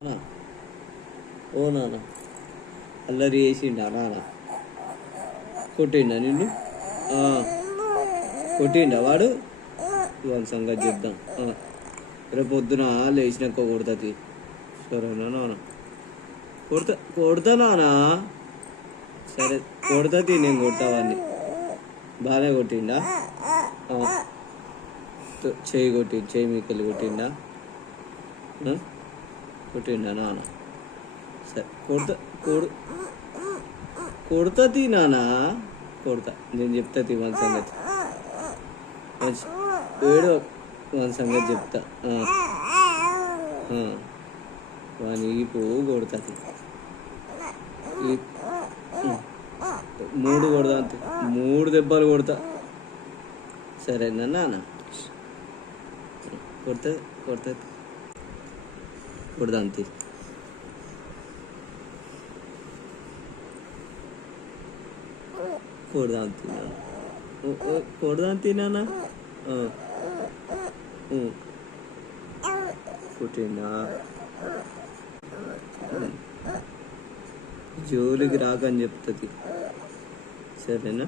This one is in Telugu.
అన్నా, ఓ నాన్న అల్లరి చేసిండా నాన్న? కొట్టిండా నిన్ను? ఆ, కొట్టిండా వాడు? వాని సంగతి చెప్దాం. రేపు పొద్దున లేచినాక కొడుతుంది. సరేనా నాన్న? కొడతా నాన్న. సరే కొడుతుంది, నేను కొడతా వాడిని. బాగానే కొట్టిండా? చెయ్యి చెయ్యి మీకెళ్ళి కొట్టిండా? కొట్టిండా నాన్న? సరే కొడుతుంది నాన్న. కొడతా, నేను చెప్తా మన సంగతి. ఏడు మన సంగతి చెప్తా. వాని ఈపు కొడుతుంది. మూడు కొడదా అంతే, 3 దెబ్బలు కొడతా. సరేనా నాన్న? కొడుతుంది కొడదా అంతే. కొడదాం తినా పుట్టిందా? జోలికి రాకని చెప్తుంది. సరేనా?